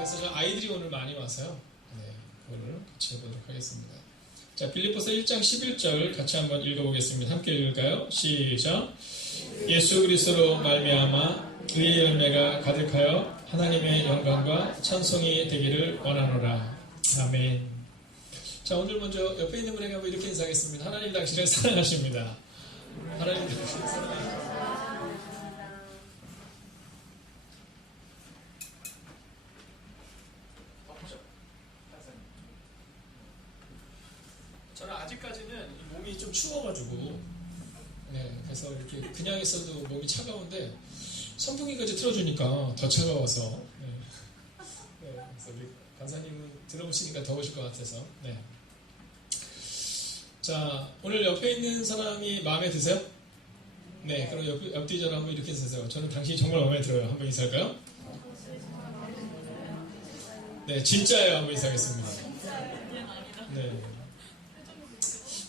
그래서 저 아이들이 오늘 많이 와서요. 네, 그거를 같이 해보도록 하겠습니다. 자, 빌립보서 1장 11절 같이 한번 읽어보겠습니다. 함께 읽을까요? 시작. 예수 그리스도로 말미암아 의의 열매가 가득하여 하나님의 영광과 찬송이 되기를 원하노라. 아멘. 자, 오늘 먼저 옆에 있는 분에게 한번 이렇게 인사하겠습니다. 하나님 당신을 사랑하십니다. 하나님 당신을 사랑하십니다. 저는 아직까지는 몸이 좀 추워가지고, 네, 그래서 이렇게 그냥 있어도 몸이 차가운데 선풍기까지 틀어주니까 더 차가워서, 네. 네, 그래서 우리 간사님은 들어오시니까 더우실 것 같아서, 네. 자, 오늘 옆에 있는 사람이 마음에 드세요? 네, 그럼 옆뒤자로 한번 이렇게 인사하세요. 저는 당신이 정말 마음에 들어요. 한번 인사할까요? 네, 진짜예요. 한번 인사하겠습니다. 네.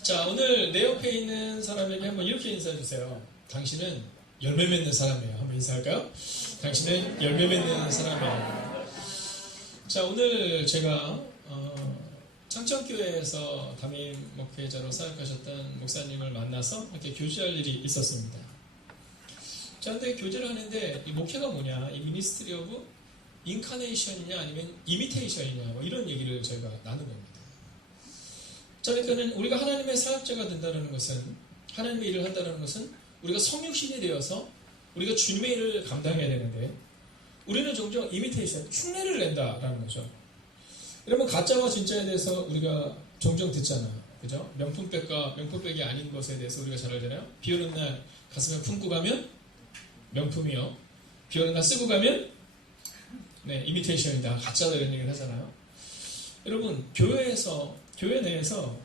자, 오늘 내 옆에 있는 사람에게 한번 이렇게 인사해주세요. 당신은 열매 맺는 사람이에요. 한번 인사할까요? 당신은 열매 맺는 사람이에요. 자, 오늘 제가 창천교회에서 담임 목회자로 사역하셨던 목사님을 만나서 이렇게 교제할 일이 있었습니다. 자, 근데 교제를 하는데 이 목회가 뭐냐, 이 미니스트리 오브 인카네이션이냐 아니면 이미테이션이냐 뭐 이런 얘기를 저희가 나눈 겁니다. 자, 그러니까는 우리가 하나님의 사역자가 된다는 것은, 하나님의 일을 한다는 것은 우리가 성육신이 되어서 우리가 주님의 일을 감당해야 되는데, 우리는 종종 이미테이션, 흉내를 낸다라는 거죠. 여러분, 가짜와 진짜에 대해서 우리가 종종 듣잖아요. 그죠? 명품백과 명품백이 아닌 것에 대해서 우리가 잘 알잖아요. 비 오는 날 가슴에 품고 가면 명품이요. 비 오는 날 쓰고 가면 네, 이미테이션이다. 가짜다. 이런 얘기를 하잖아요. 여러분, 교회 내에서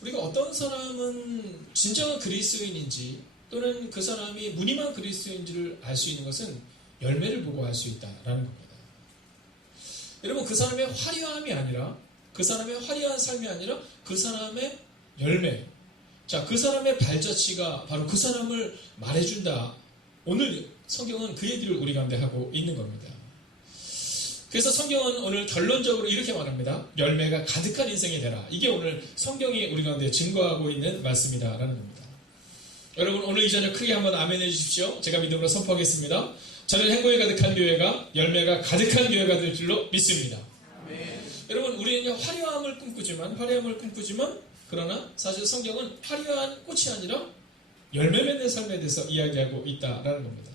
우리가 어떤 사람은 진정한 그리스도인인지 또는 그 사람이 무늬만 그리스도인지를 알 수 있는 것은 열매를 보고 알 수 있다라는 겁니다. 여러분, 그 사람의 화려함이 아니라, 그 사람의 화려한 삶이 아니라 그 사람의 열매, 자, 그 사람의 발자취가 바로 그 사람을 말해준다. 오늘 성경은 그 얘기를 우리 가운데 하고 있는 겁니다. 그래서 성경은 오늘 결론적으로 이렇게 말합니다. 열매가 가득한 인생이 되라. 이게 오늘 성경이 우리 가운데 증거하고 있는 말씀이다라는 겁니다. 여러분, 오늘 이 저녁 크게 한번 아멘 해주십시오. 제가 믿음으로 선포하겠습니다. 저는 행복이 가득한 교회가 열매가 가득한 교회가 될 줄로 믿습니다. 아멘. 여러분, 우리는 화려함을 꿈꾸지만 그러나 사실 성경은 화려한 꽃이 아니라 열매 맺는 삶에 대해서 이야기하고 있다라는 겁니다.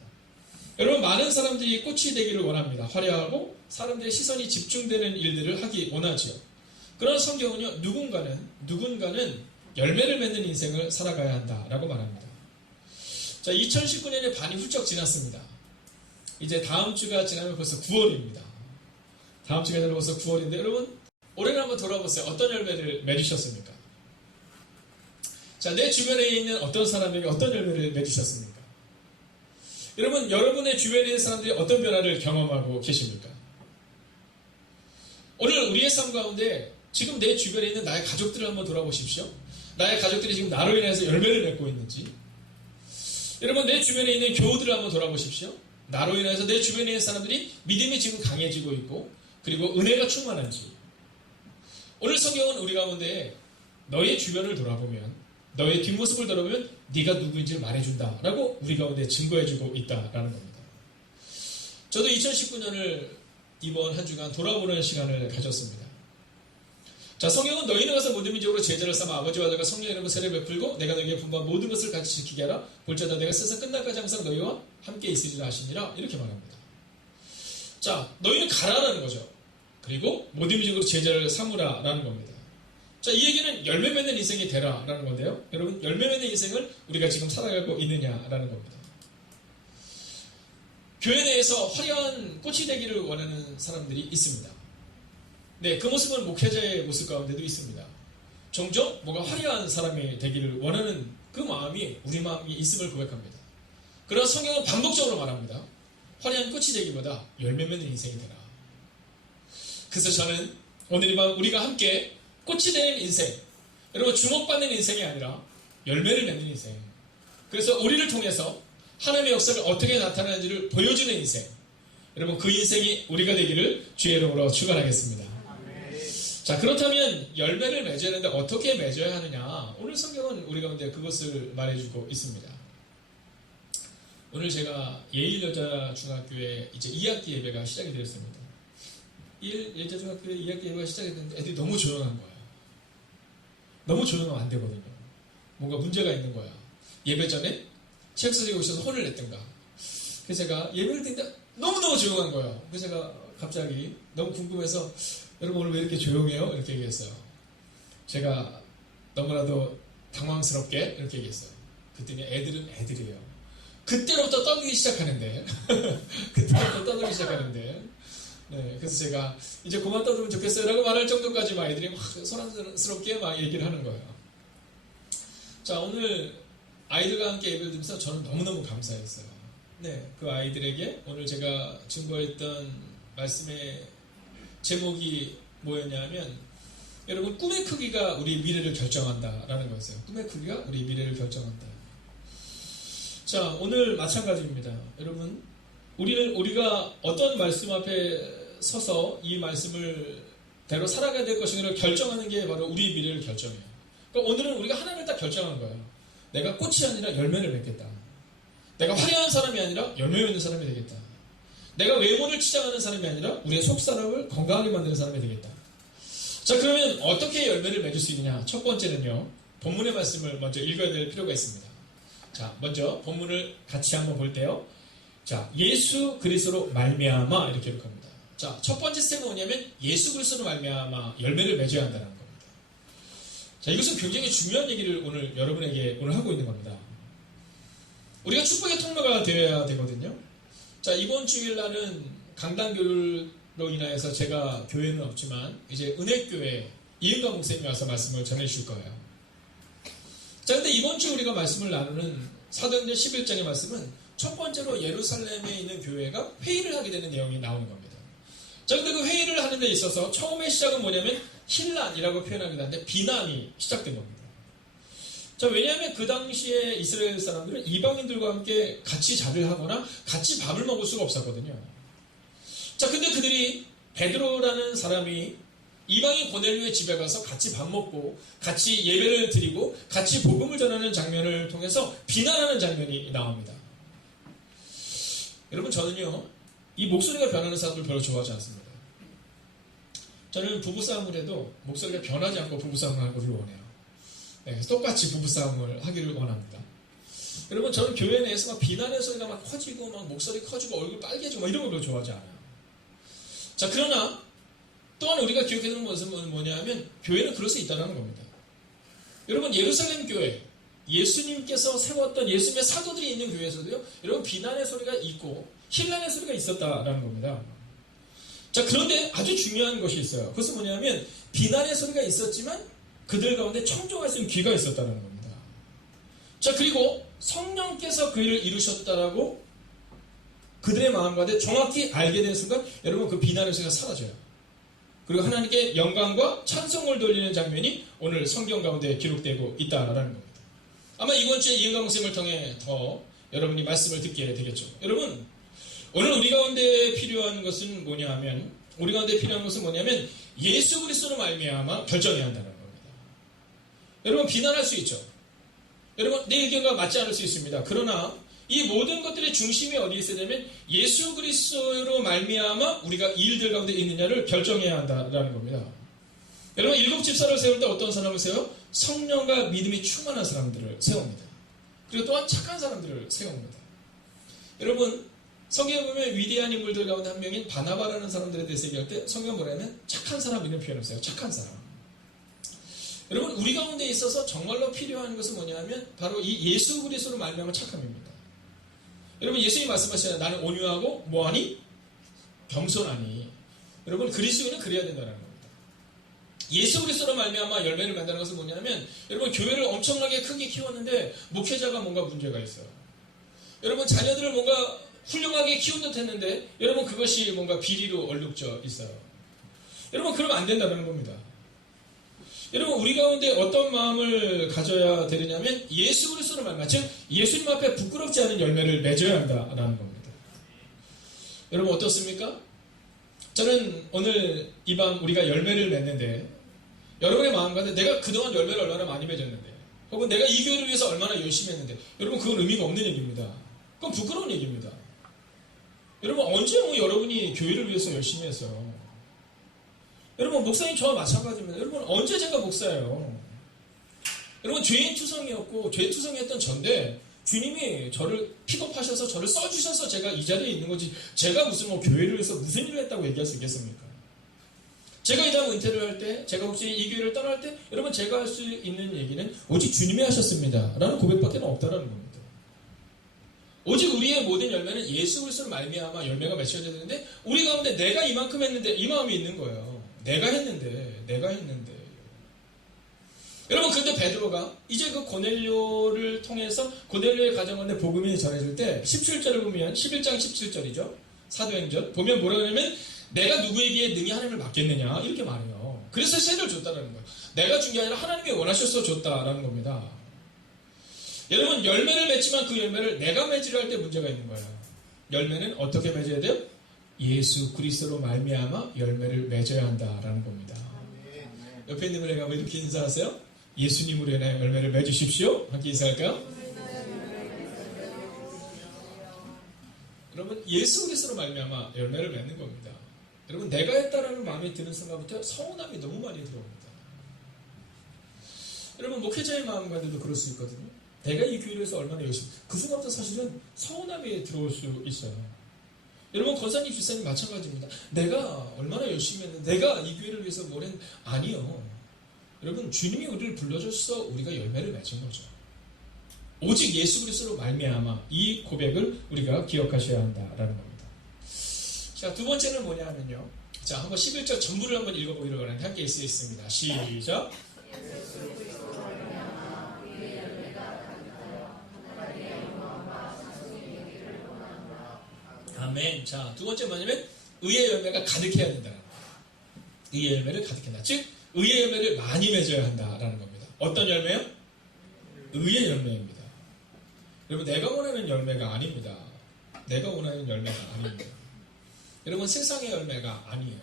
여러분, 많은 사람들이 꽃이 되기를 원합니다. 화려하고 사람들의 시선이 집중되는 일들을 하기 원하지요. 그러나 성경은요, 누군가는 열매를 맺는 인생을 살아가야 한다라고 말합니다. 자, 2019년의 반이 훌쩍 지났습니다. 이제 다음 주가 지나면 벌써 9월입니다. 다음 주가 지나면 벌써 9월인데, 여러분, 올해를 한번 돌아보세요. 어떤 열매를 맺으셨습니까? 자, 내 주변에 있는 어떤 사람에게 어떤 열매를 맺으셨습니까? 여러분, 여러분의 주변에 있는 사람들이 어떤 변화를 경험하고 계십니까? 오늘 우리의 삶 가운데 지금 내 주변에 있는 나의 가족들을 한번 돌아보십시오. 나의 가족들이 지금 나로 인해서 열매를 맺고 있는지. 여러분, 내 주변에 있는 교우들을 한번 돌아보십시오. 나로 인해서 내 주변에 있는 사람들이 믿음이 지금 강해지고 있고, 그리고 은혜가 충만한지. 오늘 성경은 우리 가운데 너의 주변을 돌아보면, 너의 뒷모습을 돌아보면 네가 누구인지를 말해준다라고 우리 가운데 증거해주고 있다라는 겁니다. 저도 2019년을 이번 한 주간 돌아보는 시간을 가졌습니다. 자, 성경은 너희는 가서 모든 민족으로 제자를 삼아 아버지와 아들과 성령의 이름으로 세례를 베풀고 내가 너희에게 분부한 모든 것을 같이 지키게 하라. 볼지어다 내가 세상 끝날까지 항상 너희와 함께 있으리라 하시니라. 이렇게 말합니다. 자, 너희는 가라라는 거죠. 그리고 모든 민족으로 제자를 삼으라라는 겁니다. 자, 이 얘기는 열매 맺는 인생이 되라라는 건데요. 여러분, 열매 맺는 인생을 우리가 지금 살아가고 있느냐라는 겁니다. 교회 내에서 화려한 꽃이 되기를 원하는 사람들이 있습니다. 네, 그 모습은 목회자의 모습 가운데도 있습니다. 종종 뭔가 화려한 사람이 되기를 원하는 그 마음이 우리 마음이 있음을 고백합니다. 그러나 성경은 반복적으로 말합니다. 화려한 꽃이 되기보다 열매 맺는 인생이 되라. 그래서 저는 오늘 이 밤 우리가 함께 꽃이 되는 인생, 여러분, 주목받는 인생이 아니라 열매를 맺는 인생, 그래서 우리를 통해서 하나님의 역사가 어떻게 나타나는지를 보여주는 인생, 여러분 그 인생이 우리가 되기를 주의 이름으로 축원하겠습니다. 자, 그렇다면 열매를 맺어야 하는데 어떻게 맺어야 하느냐? 오늘 성경은 우리 가운데 그것을 말해주고 있습니다. 오늘 제가 예일여자중학교에 이제 2학기 예배가 시작이 되었습니다. 예일여자중학교에 2학기 예배가 시작이 됐는데 애들이 너무 조용한 거예요. 너무 조용하면 안 되거든요. 뭔가 문제가 있는 거야. 예배 전에 체육선생님이 오셔서 혼을 냈던가. 그래서 제가 예배를 드는데 너무너무 조용한 거예요. 그래서 제가 갑자기 너무 궁금해서 여러분 오늘 왜 이렇게 조용해요? 이렇게 얘기했어요. 제가 너무나도 당황스럽게 이렇게 얘기했어요. 그랬더니 애들은 애들이에요. 그때부터 떠들기 시작하는데 네, 그래서 제가 이제 그만 떠들면 좋겠어요 라고 말할 정도까지 막 애들이 막 소란스럽게 막 얘기를 하는 거예요. 자, 오늘 아이들과 함께 예배를 드리면서 저는 너무너무 감사했어요. 네, 그 아이들에게 오늘 제가 증거했던 말씀의 제목이 뭐였냐면 여러분 꿈의 크기가 우리 미래를 결정한다라는 거였어요. 꿈의 크기가 우리 미래를 결정한다. 자, 오늘 마찬가지입니다. 여러분 우리가 어떤 말씀 앞에 서서 이 말씀을 대로 살아가야 될 것인가를 결정하는 게 바로 우리 미래를 결정해요. 그러니까 오늘은 우리가 하나를 딱 결정한 거예요. 내가 꽃이 아니라 열매를 맺겠다. 내가 화려한 사람이 아니라 열매 맺는 사람이 되겠다. 내가 외모를 치장하는 사람이 아니라 우리의 속사람을 건강하게 만드는 사람이 되겠다. 자, 그러면 어떻게 열매를 맺을 수 있느냐? 첫 번째는요, 본문의 말씀을 먼저 읽어야 될 필요가 있습니다. 자, 먼저 본문을 같이 한번 볼 때요. 자, 예수 그리스도로 말미암아 이렇게 기록합니다. 자, 첫 번째 스텝은 뭐냐면 예수 그리스도로 말미암아 열매를 맺어야 한다는 겁니다. 자, 이것은 굉장히 중요한 얘기를 오늘 여러분에게 오늘 하고 있는 겁니다. 우리가 축복의 통로가 되어야 되거든요. 자, 이번 주일날은 강단교로 인하여서 제가 교회는 없지만 이제 은혜교회 이은가 목사님이 와서 말씀을 전해주실 거예요. 자, 근데 이번 주 우리가 말씀을 나누는 사도행전 11장의 말씀은 첫 번째로 예루살렘에 있는 교회가 회의를 하게 되는 내용이 나오는 겁니다. 자, 근데 그 회의를 하는 데 있어서 처음의 시작은 뭐냐면 혼란이라고 표현하기도 하는데 비난이 시작된 겁니다. 자, 왜냐하면 그 당시에 이스라엘 사람들은 이방인들과 함께 같이 자리를 하거나 같이 밥을 먹을 수가 없었거든요. 자, 근데 그들이 베드로라는 사람이 이방인 고넬료의 집에 가서 같이 밥 먹고 같이 예배를 드리고 같이 복음을 전하는 장면을 통해서 비난하는 장면이 나옵니다. 여러분, 저는요 이 목소리가 변하는 사람들 별로 좋아하지 않습니다. 저는 부부싸움을 해도 목소리가 변하지 않고 부부싸움을 하는 것을 원해요. 네, 똑같이 부부싸움을 하기를 원합니다. 여러분, 저는 교회 내에서 막 비난의 소리가 막 커지고 막 목소리 커지고 얼굴 빨개지고 막 이런 걸 별로 좋아하지 않아요. 자, 그러나 또한 우리가 기억해야 되는 것은 뭐냐면 교회는 그럴 수 있다는 겁니다. 여러분, 예루살렘 교회 예수님께서 세웠던 예수님의 사도들이 있는 교회에서도요, 여러분 비난의 소리가 있고 혼란의 소리가 있었다라는 겁니다. 자, 그런데 아주 중요한 것이 있어요. 그것은 뭐냐면 비난의 소리가 있었지만 그들 가운데 청종할 수 있는 귀가 있었다는 겁니다. 자, 그리고 성령께서 그 일을 이루셨다라고 그들의 마음 가운데 정확히 알게 된 순간 여러분 그 비난의 소리가 사라져요. 그리고 하나님께 영광과 찬송을 돌리는 장면이 오늘 성경 가운데 기록되고 있다라는 겁니다. 아마 이번 주에 이은강 목사님을 통해 더 여러분이 말씀을 듣게 되겠죠. 여러분, 오늘 우리 가운데 필요한 것은 뭐냐면 예수 그리스도로 말미암아 결정해야 한다는 겁니다. 여러분, 비난할 수 있죠. 여러분, 내 의견과 맞지 않을 수 있습니다. 그러나 이 모든 것들의 중심이 어디에 있어야 되면 예수 그리스도로 말미암아 우리가 이 일들 가운데 있느냐를 결정해야 한다는 겁니다. 여러분, 7 집사를 세울 때 어떤 사람을 세워요? 성령과 믿음이 충만한 사람들을 세웁니다. 그리고 또한 착한 사람들을 세웁니다. 여러분, 성경에 보면 위대한 인물들 가운데 한 명인 바나바라는 사람들에 대해서 얘기할 때 성경 뭐냐면 착한 사람 이런 표현을 써요. 착한 사람. 여러분, 우리 가운데 있어서 정말로 필요한 것은 뭐냐면 바로 이 예수 그리스도로 말미암아 착함입니다. 여러분, 예수님이 말씀하시잖아요. 나는 온유하고 뭐하니? 겸손하니. 여러분, 그리스도인은 그래야 된다는 겁니다. 예수 그리스도로 말미암아 열매를 맺는다는 것은 뭐냐면 여러분, 교회를 엄청나게 크게 키웠는데 목회자가 뭔가 문제가 있어요. 여러분, 자녀들을 뭔가 훌륭하게 키운 듯 했는데 여러분 그것이 뭔가 비리로 얼룩져 있어요. 여러분, 그러면 안 된다는 겁니다. 여러분, 우리 가운데 어떤 마음을 가져야 되느냐면 예수 그리스도로 말미암아, 즉 예수님 앞에 부끄럽지 않은 열매를 맺어야 한다라는 겁니다. 여러분 어떻습니까? 저는 오늘 이 밤 우리가 열매를 맺는데 여러분의 마음 가운데 내가 그동안 열매를 얼마나 많이 맺었는데 혹은 내가 이 교회를 위해서 얼마나 열심히 했는데 여러분 그건 의미가 없는 얘기입니다. 그건 부끄러운 얘기입니다. 여러분 언제 여러분이 교회를 위해서 열심히 했어요? 여러분 목사님 저와 마찬가지입니다. 여러분 언제 제가 목사예요? 여러분 죄인 투성이었고 죄 투성이었던 전데 주님이 저를 픽업하셔서 저를 써주셔서 제가 이 자리에 있는 거지 제가 무슨 교회를 위해서 무슨 일을 했다고 얘기할 수 있겠습니까? 제가 이 다음 은퇴를 할 때 제가 혹시 이 교회를 떠날 때 여러분 제가 할 수 있는 얘기는 오직 주님이 하셨습니다 라는 고백밖에 없다라는 겁니다. 오직 우리의 모든 열매는 예수 그리스도로 말미암아 열매가 맺혀져야 되는데 우리 가운데 내가 이만큼 했는데 이 마음이 있는 거예요. 내가 했는데 여러분 근데 베드로가 이제 그 고넬료를 통해서 고넬료의 가정원에 복음이 전해질 때 17절을 보면 11장 17절이죠. 사도행전 보면 뭐라고 하냐면 내가 누구에게 능히 하나님을 맡겠느냐 이렇게 말해요. 그래서 세를 줬다는 거예요. 내가 준 게 아니라 하나님이 원하셔서 줬다라는 겁니다. 여러분 열매를 맺지만 그 열매를 내가 맺으려 할 때 문제가 있는 거예요. 열매는 어떻게 맺어야 돼요? 예수 그리스도로 말미암아 열매를 맺어야 한다라는 겁니다. 옆에 있는 분에게 한번 이렇게 인사하세요. 예수님으로 인하여 열매를 맺으십시오. 함께 인사할까요? 여러분 예수 그리스도로 말미암아 열매를 맺는 겁니다. 여러분 내가 했다라는 마음이 드는 순간부터 서운함이 너무 많이 들어옵니다. 여러분 목회자의 마음과도 그럴 수 있거든요. 내가 이 교회를 위해서 얼마나 열심히 그 순간부터 사실은 서운함이 들어올 수 있어요. 여러분 권사님, 집사님 마찬가지입니다. 내가 얼마나 열심히 했는데 내가 이 교회를 위해서 뭘 했는데 아니요. 여러분 주님이 우리를 불러줘서 우리가 열매를 맺은 거죠. 오직 예수 그리스도로 말미암아 이 고백을 우리가 기억하셔야 한다라는 겁니다. 자, 두 번째는 뭐냐 하면요. 자, 한번 11절 전부를 한번 읽어보기를 바랍니다. 함께 읽겠습니다. 시작. 아멘. 자, 두 번째 뭐냐면 의의 열매가 가득해야 된다. 의의 열매를 가득해야. 즉 의의 열매를 많이 맺어야 한다라는 겁니다. 어떤 열매요? 의의 열매입니다. 여러분 내가 원하는 열매가 아닙니다. 내가 원하는 열매가 아닙니다. 여러분 세상의 열매가 아니에요.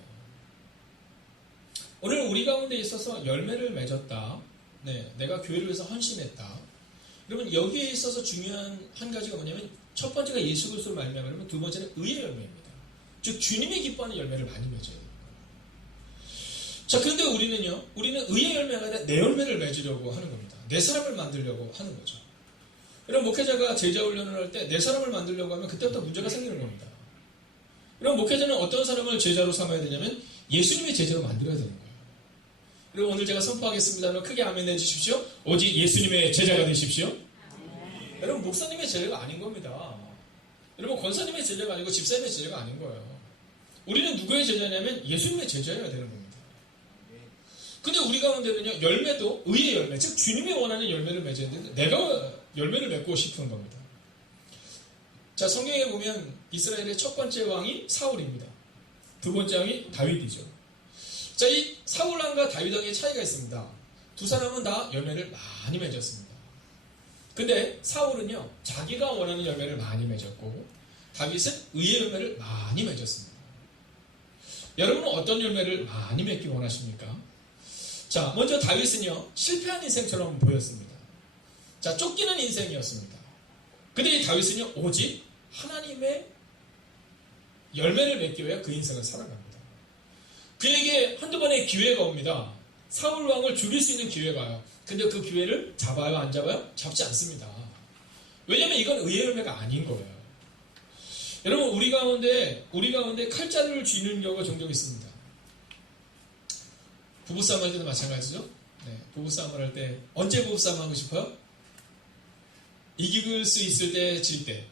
오늘 우리 가운데 있어서 열매를 맺었다. 네, 내가 교회를 위해서 헌신했다. 여러분 여기에 있어서 중요한 한 가지가 뭐냐면 첫 번째가 예수 그리스도로 말미암아 두 번째는 의의 열매입니다. 즉 주님이 기뻐하는 열매를 많이 맺어야 됩니다. 자, 그런데 우리는 의의 열매가 아니라 내 열매를 맺으려고 하는 겁니다. 내 사람을 만들려고 하는 거죠. 여러분 목회자가 제자 훈련을 할 때 내 사람을 만들려고 하면 그때부터 문제가 생기는 겁니다. 여러분 목회자는 어떤 사람을 제자로 삼아야 되냐면 예수님의 제자로 만들어야 되는 거예요. 그리고 오늘 제가 선포하겠습니다. 크게 아멘 해주십시오. 오직 예수님의 제자가 되십시오. 여러분 목사님의 제자가 아닌 겁니다. 여러분 권사님의 제자가 아니고 집사님의 제자가 아닌 거예요. 우리는 누구의 제자냐면 예수님의 제자여야 되는 겁니다. 근데 우리 가운데는요 열매도 의의 열매, 즉 주님이 원하는 열매를 맺어야 되는데 내가 열매를 맺고 싶은 겁니다. 자, 성경에 보면 이스라엘의 첫 번째 왕이 사울입니다. 두 번째 왕이 다윗이죠. 자, 이 사울 왕과 다윗 왕의 차이가 있습니다. 두 사람은 다 열매를 많이 맺었습니다. 근데 사울은요 자기가 원하는 열매를 많이 맺었고 다윗은 의의 열매를 많이 맺었습니다. 여러분은 어떤 열매를 많이 맺기 원하십니까? 자, 먼저 다윗은요 실패한 인생처럼 보였습니다. 자, 쫓기는 인생이었습니다. 근데 이 다윗은요 오직 하나님의 열매를 맺기 위해 그 인생을 살아갑니다. 그에게 한두 번의 기회가 옵니다. 사울 왕을 죽일 수 있는 기회가 와요. 근데 그 기회를 잡아요, 안 잡아요? 잡지 않습니다. 왜냐면 이건 의의 열매가 아닌 거예요. 여러분 우리 가운데 칼자루를 쥐는 경우가 종종 있습니다. 부부싸움 할 때도 마찬가지죠. 네, 부부싸움을 할 때 언제 부부싸움 하고 싶어요? 이길 수 있을 때, 질 때.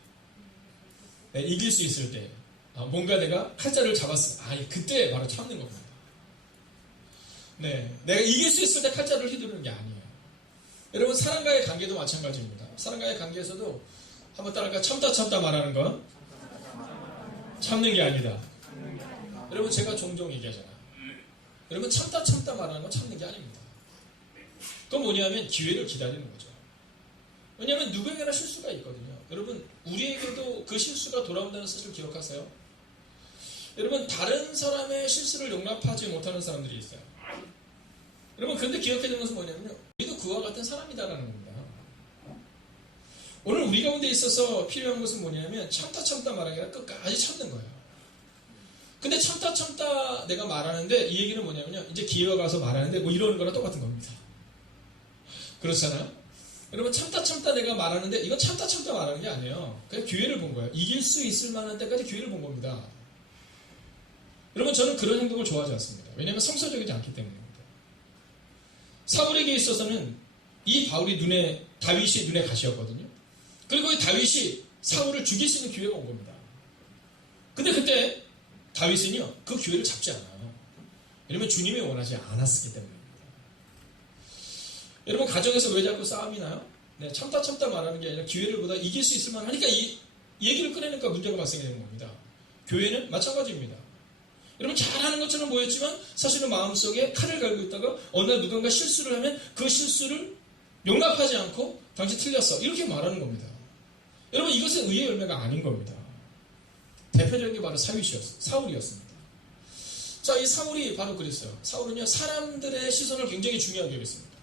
네, 이길 수 있을 때. 뭔가 내가 칼자루를 잡았어. 그때 바로 참는 겁니다. 네, 내가 이길 수 있을 때 칼자루를 휘두르는 게 아니에요. 여러분 사람과의 관계도 마찬가지입니다. 사람과의 관계에서도 한번 따라할까? 참다 말하는 건 참는 게 아니다. 여러분 제가 종종 얘기하잖아요. 여러분 참다 말하는 건 참는 게 아닙니다. 그건 뭐냐면 기회를 기다리는 거죠. 왜냐하면 누구에게나 실수가 있거든요. 여러분 우리에게도 그 실수가 돌아온다는 사실을 기억하세요. 여러분, 다른 사람의 실수를 용납하지 못하는 사람들이 있어요. 여러분, 그런데 기억해야 되는 것은 뭐냐면요, 우리도 그와 같은 사람이다라는 겁니다. 오늘 우리 가운데 있어서 필요한 것은 뭐냐면 참다 말하기 아니라 끝까지 참는 거예요. 근데 참다 내가 말하는데 이 얘기는 뭐냐면요, 이제 기회가 가서 말하는데 뭐 이러는 거랑 똑같은 겁니다. 그렇잖아요? 여러분, 참다 내가 말하는데 이건 참다 말하는 게 아니에요. 그냥 기회를 본 거예요. 이길 수 있을 만한 때까지 기회를 본 겁니다. 여러분, 저는 그런 행동을 좋아하지 않습니다. 왜냐하면 성서적이지 않기 때문입니다. 사울에게 있어서는 이 다윗이 눈에 가시였거든요. 그리고 이 다윗이 사울을 죽일 수 있는 기회가 온 겁니다. 근데 그때 다윗은요, 그 기회를 잡지 않아요. 왜냐면 주님이 원하지 않았기 때문입니다. 여러분, 가정에서 왜 자꾸 싸움이 나요? 네, 참다 말하는 게 아니라 기회를 보다 이길 수 있을 만하니까 이 얘기를 꺼내니까 문제가 발생이 되는 겁니다. 교회는 마찬가지입니다. 여러분, 잘하는 것처럼 보였지만 사실은 마음속에 칼을 갈고 있다가 어느 날 누군가 실수를 하면 그 실수를 용납하지 않고 당신 틀렸어, 이렇게 말하는 겁니다. 여러분, 이것은 의의 열매가 아닌 겁니다. 대표적인 게 바로 사울이었습니다. 자, 이 사울이 바로 그랬어요. 사울은요, 사람들의 시선을 굉장히 중요하게 여겼습니다.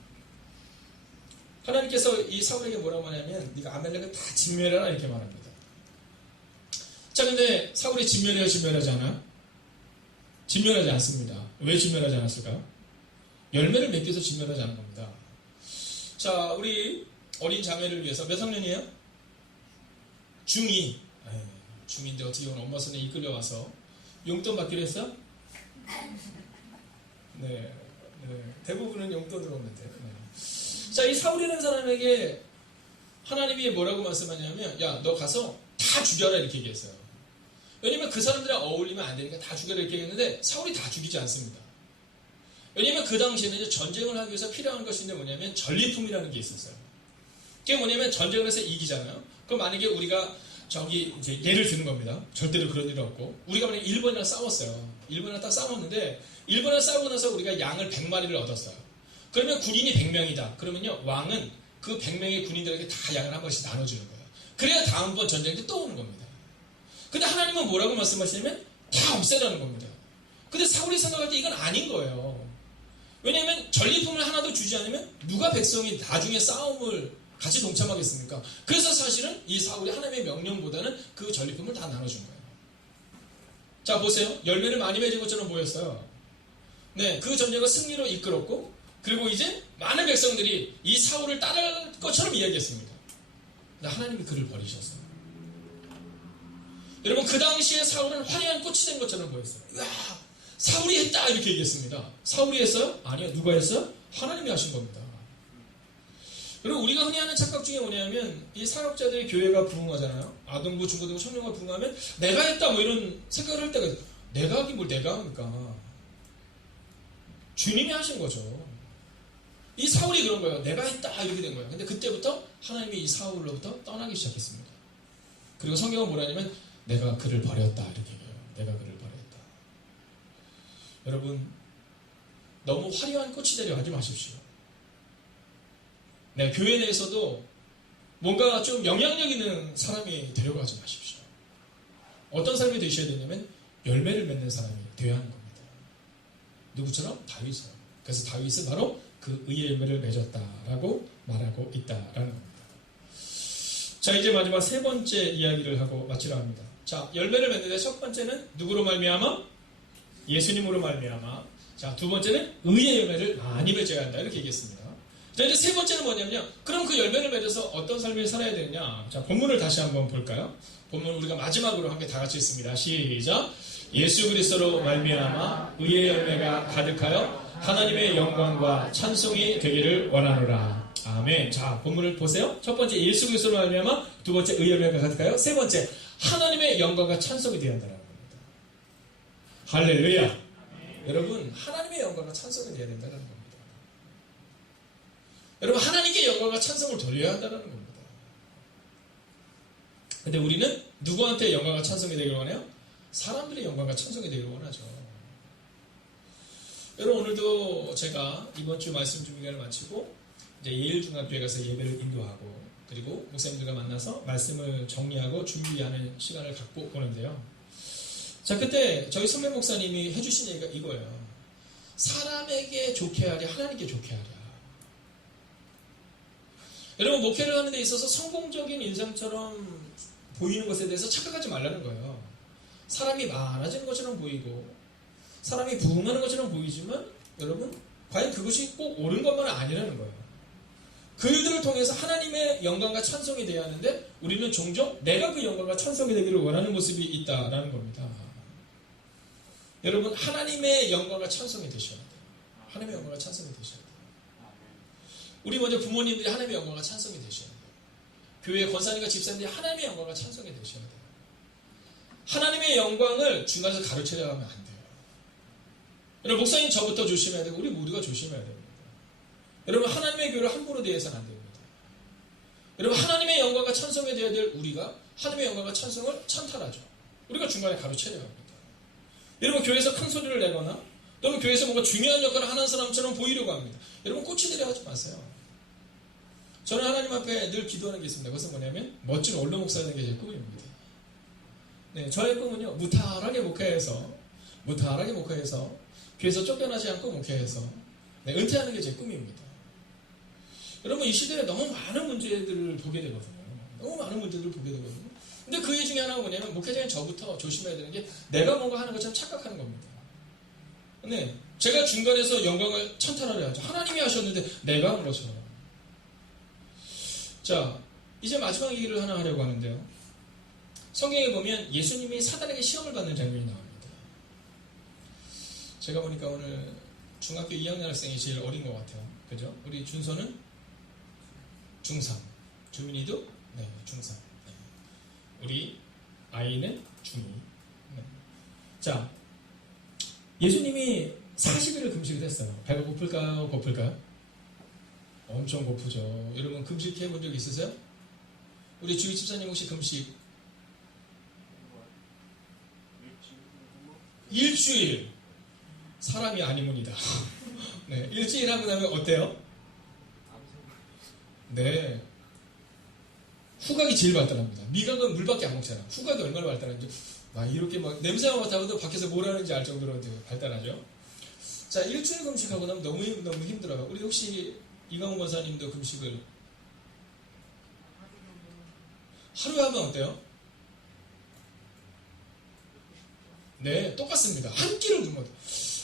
하나님께서 이 사울에게 뭐라고 하냐면 네가 아말렉을 다 진멸해라, 이렇게 말합니다. 자, 근데 사울이 진멸하지 않아요? 진멸하지 않습니다. 왜 진멸하지 않았을까요? 열매를 맺기 위해서 진멸하지 않은 겁니다. 자, 우리 어린 자매를 위해서 몇 학년이에요? 중2. 중2인데 어떻게 오늘 엄마 손에 이끌려와서 용돈 받기로 했어? 네. 대부분은 용돈으로 오는데. 네. 자, 이 사울이라는 사람에게 하나님이 뭐라고 말씀하냐면 야, 너 가서 다 죽여라, 이렇게 얘기했어요. 왜냐면 그 사람들이랑 어울리면 안 되니까 다 죽여라, 이렇게 얘기했는데 사울이 다 죽이지 않습니다. 왜냐면 그 당시에는 이제 전쟁을 하기 위해서 필요한 것이 뭐냐면 전리품이라는 게 있었어요. 그게 뭐냐면 전쟁을 해서 이기잖아요. 그럼 만약에 우리가 이제 예를 드는 겁니다. 절대로 그런 일은 없고, 우리가 만약에 일본이랑 싸웠어요. 일본이랑 딱 싸웠는데 일본이랑 싸우고 나서 우리가 양을 100마리를 얻었어요. 그러면 군인이 100명이다. 그러면요, 왕은 그 100명의 군인들에게 다 양을 한 번씩 나눠주는 거예요. 그래야 다음번 전쟁 때 또 오는 겁니다. 근데 하나님은 뭐라고 말씀하시냐면 다 없애라는 겁니다. 근데 사울이 생각할 때 이건 아닌 거예요. 왜냐하면 전리품을 하나도 주지 않으면 누가 백성이 나중에 싸움을 같이 동참하겠습니까? 그래서 사실은 이 사울이 하나님의 명령보다는 그 전리품을 다 나눠준 거예요. 자, 보세요. 열매를 많이 맺은 것처럼 보였어요. 네, 그 전쟁을 승리로 이끌었고, 그리고 이제 많은 백성들이 이 사울을 따를 것처럼 이야기했습니다. 근데 하나님이 그를 버리셨어요. 여러분, 그 당시에 사울은 화려한 꽃이 된 것처럼 보였어요. 이야, 사울이 했다, 이렇게 얘기했습니다. 사울이 했어요? 아니요. 누가 했어요? 하나님이 하신 겁니다. 그리고 우리가 흔히 하는 착각 중에 뭐냐면 이 사역자들이 교회가 부흥하잖아요. 아동부, 중고등부, 청년가 부흥하면 내가 했다, 뭐 이런 생각을 할 때가 있어요. 내가 하긴 뭘 내가 합니까? 주님이 하신 거죠. 이 사울이 그런 거예요. 내가 했다, 이렇게 된 거예요. 근데 그때부터 하나님이 이 사울로부터 떠나기 시작했습니다. 그리고 성경은 뭐라냐면 내가 그를 버렸다, 이렇게 얘기해요. 내가 그를 버렸다. 여러분, 너무 화려한 꽃이 되려 하지 마십시오. 네, 교회 내에서도 뭔가 좀 영향력 있는 사람이 되려고 하지 마십시오. 어떤 사람이 되셔야 되냐면 열매를 맺는 사람이 되어야 하는 겁니다. 누구처럼? 다윗처럼. 그래서 다윗은 바로 그 의의 열매를 맺었다라고 말하고 있다라는 겁니다. 자, 이제 마지막 세 번째 이야기를 하고 마치려 합니다. 자, 열매를 맺는데 첫 번째는 누구로 말미암아? 예수님으로 말미암아. 자, 두 번째는 의의 열매를 많이 맺어야 한다, 이렇게 얘기했습니다. 자, 이제 세 번째는 뭐냐면요, 그럼 그 열매를 맺어서 어떤 삶을 살아야 되느냐. 자, 본문을 다시 한번 볼까요? 본문 우리가 마지막으로 함께 다 같이 읽습니다. 시작. 예수 그리스도로 말미암아 의의 열매가 가득하여 하나님의 영광과 찬송이 되기를 원하노라. 아멘. 자, 본문을 보세요. 첫 번째 예수 그리스도로 말미암아, 두 번째 의의 열매가 가득하여, 세 번째 하나님의 영광과 찬송이 되어야 한다는 겁니다. 할렐루야. 여러분, 하나님의 영광과 찬송이 되어야 된다는 겁니다. 여러분, 하나님께 영광과 찬송을 돌려야 한다는 겁니다. 근데 우리는 누구한테 영광과 찬송이 되기를 원해요? 사람들의 영광과 찬송이 되기를 원하죠. 여러분, 오늘도 제가 이번 주 말씀 준비를 마치고 이제 예일중학교에 가서 예배를 인도하고, 그리고 목사님들과 만나서 말씀을 정리하고 준비하는 시간을 갖고 오는데요. 자, 그때 저희 선배 목사님이 해주신 얘기가 이거예요. 사람에게 좋게 하랴, 하나님께 좋게 하랴. 여러분, 목회를 하는 데 있어서 성공적인 인상처럼 보이는 것에 대해서 착각하지 말라는 거예요. 사람이 많아지는 것처럼 보이고 사람이 부흥하는 것처럼 보이지만 여러분, 과연 그것이 꼭 옳은 것만은 아니라는 거예요. 그 일들을 통해서 하나님의 영광과 찬송이 되어야 하는데 우리는 종종 내가 그 영광과 찬송이 되기를 원하는 모습이 있다라는 겁니다. 여러분, 하나님의 영광과 찬송이 되셔야 돼요. 하나님의 영광과 찬송이 되셔야 돼요. 우리 먼저 부모님들이 하나님의 영광과 찬송이 되셔야 돼요. 교회 권사님과 집사님들이 하나님의 영광과 찬송이 되셔야 돼요. 하나님의 영광을 중간에서 가로채려 하면 안 돼요. 여러분, 목사님 저부터 조심해야 되고 우리 모두가 조심해야 됩니다. 여러분, 하나님의 교회를 함부로 대해서는 안 됩니다. 여러분, 하나님의 영광과 찬송이 되어야 될 우리가 하나님의 영광과 찬송을 찬탈하죠. 우리가 중간에 가로채려 합니다. 여러분, 교회에서 큰 소리를 내거나 또는 교회에서 뭔가 중요한 역할을 하는 사람처럼 보이려고 합니다. 여러분, 꼬치들이 하지 마세요. 저는 하나님 앞에 늘 기도하는 게 있습니다. 그것은 뭐냐면 멋진 원로 목사가 되는 게 제 꿈입니다. 네, 저의 꿈은요, 무탈하게 목회해서 교회에서 쫓겨나지 않고 목회해서 은퇴하는 게 제 꿈입니다. 여러분, 이 시대에 너무 많은 문제들을 보게 되거든요. 근데 그 일 중에 하나가 뭐냐면 목회자인 저부터 조심해야 되는 게 내가 뭔가 하는 것처럼 착각하는 겁니다. 네, 제가 중간에서 영광을 찬탈하려 하죠. 하나님이 하셨는데 내가 한 것처럼. 자, 이제 마지막 얘기를 하나 하려고 하는데요. 성경에 보면 예수님이 사단에게 시험을 받는 장면이 나옵니다. 제가 보니까 오늘 중학교 2학년 학생이 제일 어린 것 같아요. 그죠? 우리 준서는 중3. 주민이도 네, 중3. 네. 우리 아이는 중2. 네. 자, 예수님이 40일을 금식을 했어요. 배가 고플까요? 엄청 고프죠. 여러분, 금식 해본 적 있으세요? 우리 주위 집사님 혹시 금식? 일주일. 사람이 아니문이다. 네, 일주일 하고 나면 어때요? 네. 후각이 제일 발달합니다. 미각은 물밖에 안 먹잖아. 후각이 얼마나 발달하는지. 이렇게 막 냄새만 맡아도 밖에서 뭘 하는지 알 정도로 발달하죠. 자, 일주일 금식하고 나면 너무 힘들어요. 우리 혹시 이강훈 권사님도 금식을 하루에 하면 어때요? 네, 똑같습니다. 한 끼를 굶어도.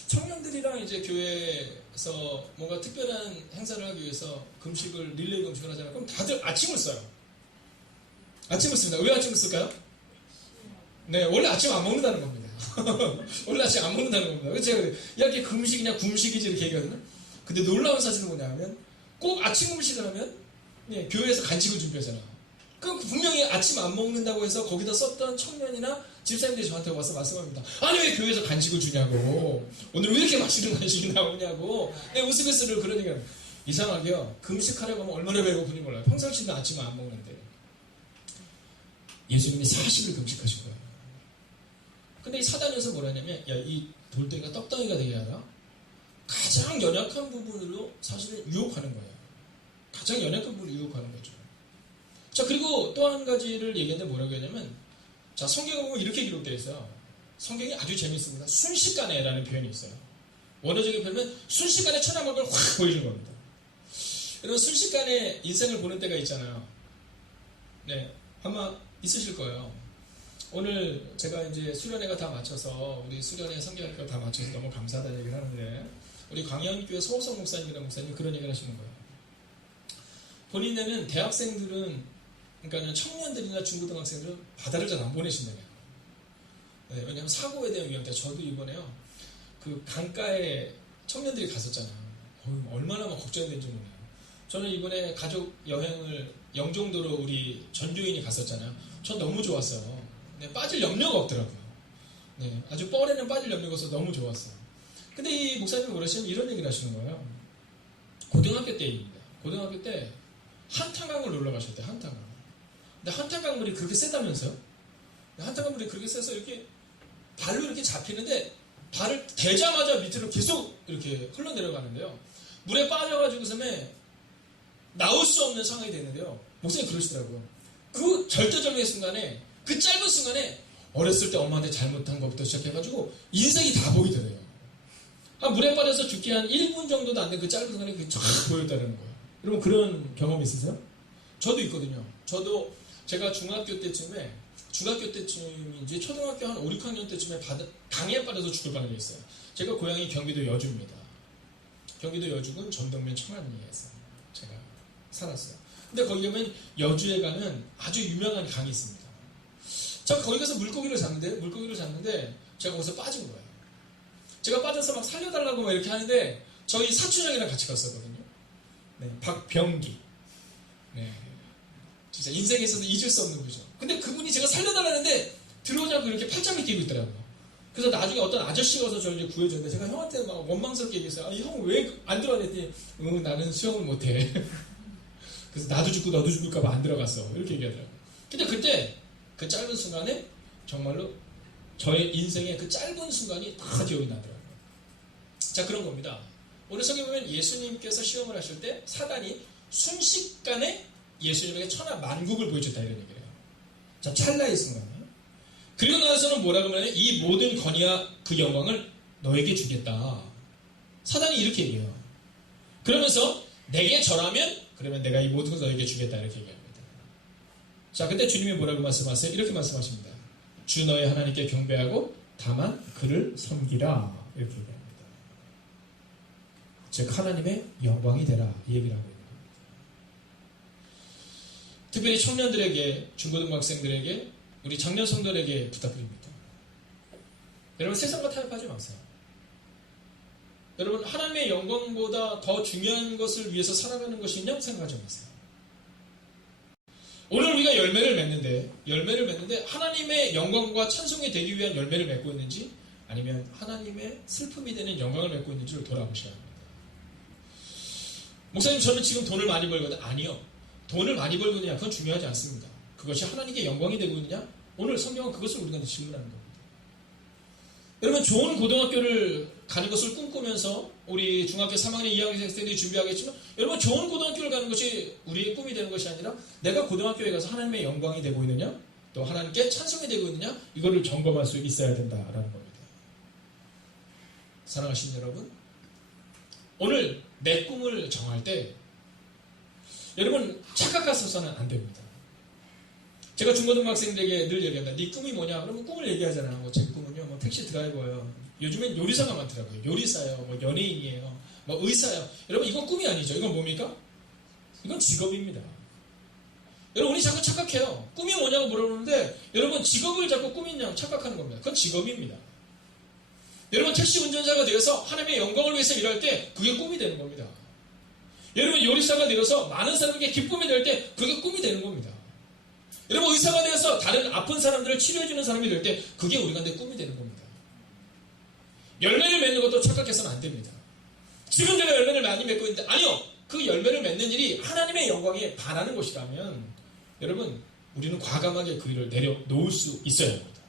청년들이랑 이제 교회에서 뭔가 특별한 행사를 하기 위해서 릴레이 금식을 하잖아요. 그럼 다들 아침을 써요. 아침을 씁니다. 왜 아침을 쓸까요? 네, 원래 아침 안 먹는다는 겁니다. 원래 아침 안 먹는다는 겁니다. 그래서 제가 이렇게 금식이냐 굶식이지 이렇게 얘기하거든요. 근데 놀라운 사실은 뭐냐면 꼭 아침 금식을 하면 교회에서 간식을 준비하잖아요. 그럼 분명히 아침 안 먹는다고 해서 거기다 썼던 청년이나 집사님들이 저한테 와서 말씀합니다. 아니, 왜 교회에서 간식을 주냐고. 오늘 왜 이렇게 맛있는 간식이 나오냐고. 우스갯소리로 그런 얘기를. 이상하게요. 금식하려고 하면 얼마나 배고픈지 몰라요. 평상시에는 아침 안 먹는데. 예수님이 40일 금식하신 거예요. 근데 이 사단에서 뭐라냐면, 이 돌덩이가 떡덩이가 되게 하라. 가장 연약한 부분으로 사실은 유혹하는 거예요. 가장 연약한 부분을 유혹하는 거죠. 자, 그리고 또 한 가지를 얘기하는데 뭐라고 하냐면, 자, 성경에 보면 이렇게 기록되어 있어요. 성경이 아주 재밌습니다. 순식간에라는 표현이 있어요. 원어적인 표현은 순식간에 천하만국을 확 보여주는 겁니다. 여러분, 순식간에 인생을 보는 때가 있잖아요. 네, 아마 있으실 거예요. 오늘 제가 이제 수련회가 다 마쳐서 우리 수련회 성경학교가 다 마쳐서 너무 감사하다는 얘기를 하는데, 우리 광양교회 서호성 목사님이라는 목사님이 그런 얘기를 하시는 거예요. 본인들은 대학생들은, 그러니까 청년들이나 중고등학생들은 바다를 잘 안 보내신다고요. 네, 왜냐하면 사고에 대한 위험 때문에. 저도 이번에요, 그 강가에 청년들이 갔었잖아요. 얼마나 막 걱정이 된지 몰라요. 저는 이번에 가족 여행을 영종도로 우리 전교인이 갔었잖아요. 전 너무 좋았어요. 네, 빠질 염려가 없더라고요. 네, 아주 뻘에는 빠질 염려가 없어서 너무 좋았어요. 근데 이 목사님이 뭐라시면 이런 얘기를 하시는 거예요. 고등학교 때입니다. 고등학교 때 한탄강을 놀러 가셨대요. 한탄강. 근데 한탄강 물이 그렇게 세다면서요? 한탄강 물이 그렇게 세서 이렇게 발로 이렇게 잡히는데 발을 대자마자 밑으로 계속 이렇게 흘러내려가는데요. 물에 빠져가지고서는 나올 수 없는 상황이 되는데요. 목사님 그러시더라고요. 그 절대적인 순간에, 그 짧은 순간에 어렸을 때 엄마한테 잘못한 것부터 시작해가지고 인생이 다 보이더래요. 한 물에 빠져서 죽기 한 1분 정도도 안 된 그 짧은 시간에 그게 쫙 보였다는 거예요. 여러분 그런 경험 있으세요? 저도 있거든요. 저도 제가 중학교 때쯤인지 초등학교 한 5, 6학년 때쯤에 강에 빠져서 죽을 뻔한 게 있어요. 제가 고향이 경기도 여주입니다. 경기도 여주군 전동면 청안리에서 제가 살았어요. 근데 거기 가면 여주에 가면 아주 유명한 강이 있습니다. 제가 거기 가서 물고기를 잡는데 제가 거기서 빠진 거예요. 제가 빠져서 막 살려달라고 막 이렇게 하는데 저희 사촌형이랑 같이 갔었거든요. 네, 박병기. 네, 진짜 인생에 있어서 잊을 수 없는 거죠. 근데 그분이 제가 살려달라는데 들어오냐고 이렇게 팔짱을 끼고 있더라고요. 그래서 나중에 어떤 아저씨가 와서 저를 구해줬는데 제가 형한테 막 원망스럽게 얘기했어요. 아니 형 왜 안 들어왔더니 나는 수영을 못해. 그래서 나도 죽고 너도 죽을까봐 안 들어갔어. 이렇게 얘기하더라고요. 근데 그때 그 짧은 순간에 정말로 저의 인생의 그 짧은 순간이 다 기억이 나더라고요. 자, 그런 겁니다. 오늘 성경에 보면 예수님께서 시험을 하실 때 사단이 순식간에 예수님에게 천하만국을 보여줬다 이런 얘기를 해요. 자, 찰나의 순간에. 그리고 나서는 뭐라 그러면 이 모든 권위와 그 영광을 너에게 주겠다. 사단이 이렇게 얘기해요. 그러면서 내게 절하면 그러면 내가 이 모든 것을 너에게 주겠다 이렇게 얘기합니다. 자, 그때 주님이 뭐라고 말씀하세요? 이렇게 말씀하십니다. 주 너의 하나님께 경배하고 다만 그를 섬기라 이렇게 얘기합니다. 즉 하나님의 영광이 되라 이 얘기를 하고 있는 겁니다. 특별히 청년들에게, 중고등학생들에게, 우리 장년 성도들에게 부탁드립니다. 여러분 세상과 타협하지 마세요. 여러분 하나님의 영광보다 더 중요한 것을 위해서 살아가는 것이냐 생각하지 마세요. 오늘 우리가 열매를 맺는데 하나님의 영광과 찬송이 되기 위한 열매를 맺고 있는지 아니면 하나님의 슬픔이 되는 영광을 맺고 있는지를 돌아보셔야 합니다. 목사님 저는 지금 돈을 많이 벌거든. 아니요. 돈을 많이 벌고 있느냐 그건 중요하지 않습니다. 그것이 하나님께 영광이 되고 있느냐? 오늘 성경은 그것을 우리가 질문하는 겁니다. 여러분 좋은 고등학교를 가는 것을 꿈꾸면서 우리 중학교 3학년 2학년 학생들이 준비하겠지만 여러분 좋은 고등학교를 가는 것이 우리의 꿈이 되는 것이 아니라 내가 고등학교에 가서 하나님의 영광이 되고 있느냐 또 하나님께 찬송이 되고 있느냐 이거를 점검할 수 있어야 된다라는 겁니다. 사랑하시는 여러분 오늘 내 꿈을 정할 때 여러분 착각하셔서는 안 됩니다. 제가 중고등학생들에게 늘 얘기합니다. 네 꿈이 뭐냐? 그러면 꿈을 얘기하잖아요. 뭐 제 꿈은요, 뭐 택시 드라이버예요. 요즘엔 요리사가 많더라고요. 요리사요, 뭐 연예인이에요, 뭐 의사요. 여러분 이건 꿈이 아니죠. 이건 뭡니까? 이건 직업입니다. 여러분 우리 자꾸 착각해요. 꿈이 뭐냐고 물어보는데 여러분 직업을 자꾸 꿈이냐고 착각하는 겁니다. 그건 직업입니다. 여러분 택시 운전자가 되어서 하나님의 영광을 위해서 일할 때 그게 꿈이 되는 겁니다. 여러분 요리사가 되어서 많은 사람에게 기쁨이 될 때 그게 꿈이 되는 겁니다. 여러분 의사가 되어서 다른 아픈 사람들을 치료해주는 사람이 될 때 그게 우리가 내 꿈이 되는 겁니다. 열매를 맺는 것도 착각해서는 안 됩니다. 지금 제가 열매를 많이 맺고 있는데 아니요. 그 열매를 맺는 일이 하나님의 영광에 반하는 것이라면 여러분 우리는 과감하게 그 일을 내려놓을 수 있어야 합니다.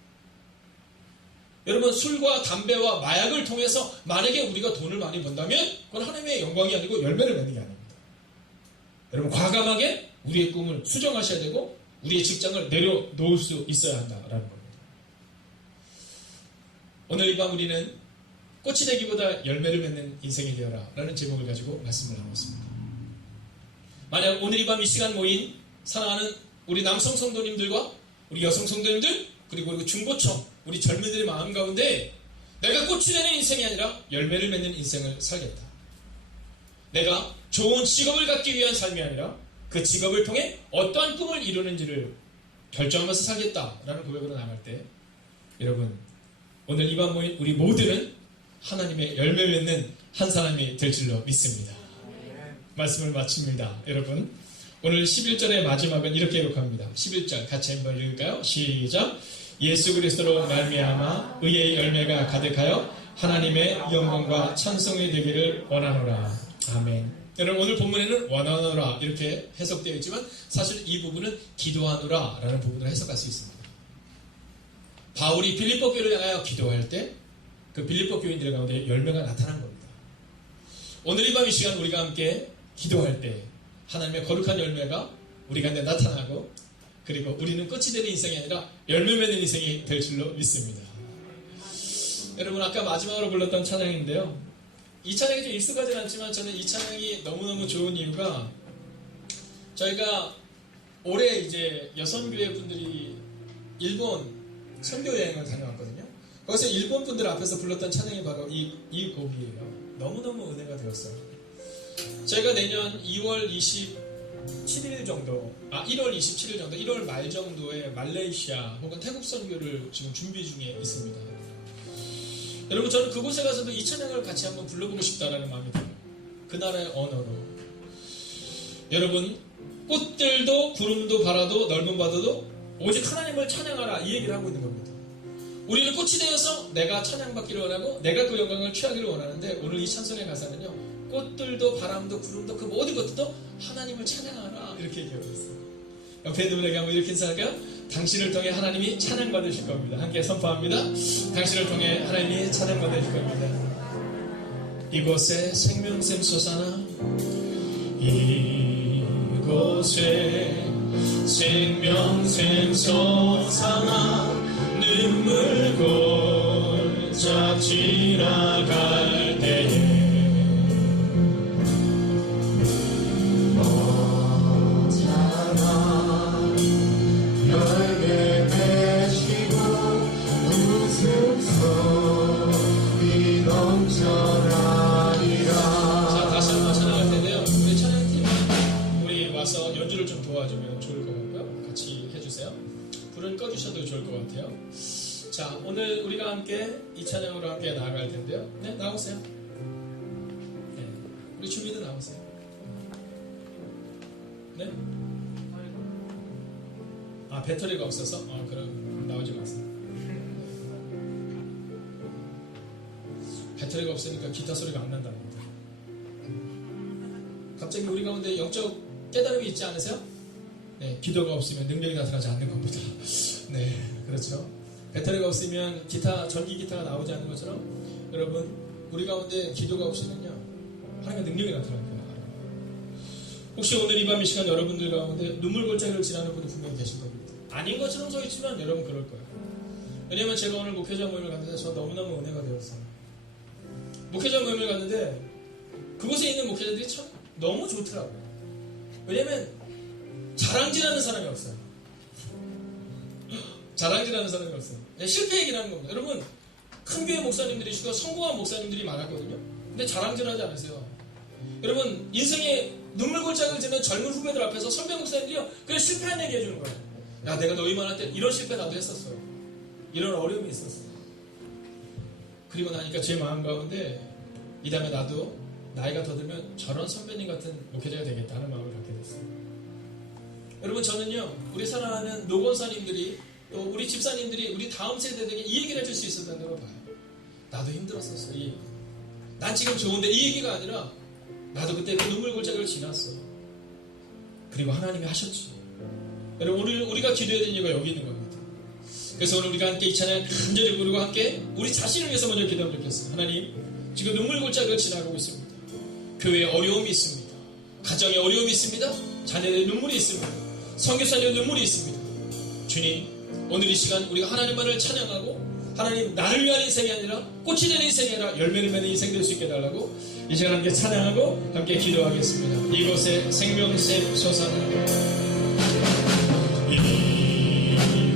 여러분 술과 담배와 마약을 통해서 만약에 우리가 돈을 많이 번다면 그건 하나님의 영광이 아니고 열매를 맺는 게 아닙니다. 여러분 과감하게 우리의 꿈을 수정하셔야 되고 우리의 직장을 내려놓을 수 있어야 한다라는 겁니다. 오늘 이 밤 우리는 꽃이 되기보다 열매를 맺는 인생이 되어라 라는 제목을 가지고 말씀을 나눴습니다. 만약 오늘 이 밤 이 시간 모인 사랑하는 우리 남성 성도님들과 우리 여성 성도님들 그리고 우리 중고청 우리 젊은이들의 마음 가운데 내가 꽃이 되는 인생이 아니라 열매를 맺는 인생을 살겠다. 내가 좋은 직업을 갖기 위한 삶이 아니라 그 직업을 통해 어떠한 꿈을 이루는지를 결정하면서 살겠다라는 고백으로 나갈 때 여러분 오늘 이 밤 모인 우리 모두는 하나님의 열매를 맺는 한 사람이 될 줄로 믿습니다. 말씀을 마칩니다. 여러분 오늘 11절의 마지막은 이렇게 기록합니다. 11절 같이 한번 읽을까요? 시작. 예수 그리스도로 말미암아 의의 열매가 가득하여 하나님의 영광과 찬송이 되기를 원하노라. 아멘. 여러분 오늘 본문에는 원하노라 이렇게 해석되어 있지만 사실 이 부분은 기도하노라 라는 부분으로 해석할 수 있습니다. 바울이 빌립보 교회를 향하여 기도할 때 그 빌립보 교인들 가운데 열매가 나타난 겁니다. 오늘 이 밤 이 시간 우리가 함께 기도할 때 하나님의 거룩한 열매가 우리 가운데 나타나고 그리고 우리는 꽃이 되는 인생이 아니라 열매 맺는 인생이 될 줄로 믿습니다. 여러분, 아까 마지막으로 불렀던 찬양인데요. 이 찬양이 좀 익숙하진 않지만 저는 이 찬양이 너무너무 좋은 이유가, 저희가 올해 이제 여성교회 분들이 일본 선교 여행을 다녀왔거든요. 거기서 일본 분들 앞에서 불렀던 찬양이 바로 이 곡이에요. 너무너무 은혜가 되었어요. 저희가 내년 2월 27일 정도, 1월 27일 정도, 1월 말 정도에 말레이시아 혹은 태국 선교를 지금 준비 중에 있습니다. 여러분, 저는 그곳에 가서도 이 찬양을 같이 한번 불러보고 싶다라는 마음이 들어요. 그 나라의 언어로. 여러분, 꽃들도 구름도 바라도 넓은 바다도 오직 하나님을 찬양하라, 이 얘기를 하고 있는 겁니다. 우리는 꽃이 되어서 내가 찬양받기를 원하고 내가 그 영광을 취하기를 원하는데, 오늘 이 찬송의 가사는요, 꽃들도 바람도 구름도 그 모든 것들도 하나님을 찬양하라, 이렇게 얘기하고 있어요. 옆에 있는 분에게 한번 이렇게 인사할까요? 당신을 통해 하나님이 찬양받으실 겁니다. 함께 선포합니다. 당신을 통해 하나님이 찬양받으실 겁니다. 이곳에 생명샘 솟아나, 이곳에 생명샘 솟아나, 눈물 골짝 지나갈 때에 언제나 열매 맺히고 웃음소리 넘쳐나리라. 자, 다시 한번 찬양할 텐데요. 우리 찬양팀이 우리 와서 연주를 좀 도와주면 좋을 것 같고요. 같이 해주세요. 불을 꺼주셔도 좋을 것 같아요. 자, 오늘 우리가 함께 이 찬양으로 함께 나아갈 텐데요. 네, 나오세요. 네, 우리 주민들 나오세요. 네? 배터리가 없어서? 그럼 나오지 마세요. 배터리가 없으니까 기타 소리가 안 난답니다. 갑자기 우리 가운데 영적 깨달음이 있지 않으세요? 네, 기도가 없으면 능력이 나타나지 않는 겁니다. 네, 그렇죠. 배터리가 없으면 전기 기타가 나오지 않는 것처럼, 여러분, 우리 가운데 기도가 없으면요, 하나님의 능력이 나타납니다. 혹시 오늘 이 밤 이 시간 여러분들 가운데 눈물 골짜기를 지나는 분도 분명히 계실 겁니다. 아닌 것처럼 서 있지만 여러분 그럴 거예요. 왜냐면 제가 오늘 목회자 모임을 갔는데 저 너무너무 은혜가 되었어요. 목회자 모임을 갔는데 그곳에 있는 목회자들이 참 너무 좋더라고요. 왜냐면 자랑질하는 사람이 없어요. 자랑질하는 사람이 없어요. 실패 얘기를 하는 겁니다. 여러분, 큰 교회 목사님들이시고 성공한 목사님들이 많았거든요. 근데 자랑질하지 않으세요. 여러분, 인생에 눈물 골짜기를 지는 젊은 후배들 앞에서 선배 목사님들이요, 그냥 실패한 얘기 해주는 거예요. 야, 내가 너희만 할 때 이런 실패 나도 했었어요. 이런 어려움이 있었어요. 그리고 나니까 제 마음 가운데 이 다음에 나도 나이가 더 들면 저런 선배님 같은 목회자가 되겠다는 마음을 갖게 됐어요. 여러분, 저는요, 우리 사랑하는 노건사님들이 또 우리 집사님들이 우리 다음 세대들에게 이 얘기를 해줄 수 있었다는 걸 봐요. 나도 힘들었었어. 난 지금 좋은데, 이 얘기가 아니라 나도 그때 그 눈물 골짜기를 지났어. 그리고 하나님이 하셨지. 여러분, 우리가 기도해야 되는 이유가 여기 있는 겁니다. 그래서 오늘 우리가 함께 이 찬양 간절히 부르고 함께 우리 자신을 위해서 먼저 기도하면 좋겠어요. 하나님, 지금 눈물 골짜기를 지나가고 있습니다. 교회에 어려움이 있습니다. 가정에 어려움이 있습니다. 자녀의 눈물이 있습니다. 선교사님의 눈물이 있습니다. 주님, 오늘 이 시간 우리가 하나님만을 찬양하고, 하나님, 나를 위한 인생이 아니라 꽃이 되는 인생이 아니라 열매를 맺는 인생 될 수 있게 해달라고 이 시간 함께 찬양하고 함께 기도하겠습니다. 이곳에 생명샘 솟아나,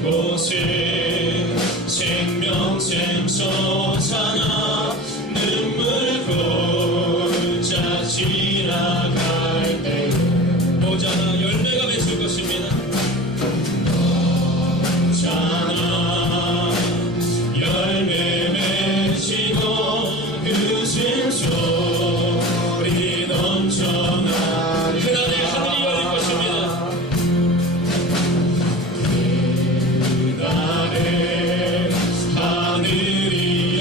이곳에 생명샘 솟아나, 눈물 골짜 지나갈 때 오잖아 열매가 맺힐 것입니다. 오잖아 열매 맺히고 웃음소리 넘쳐나, 그날에 하늘이 열릴 것입니다. 그날에 하늘이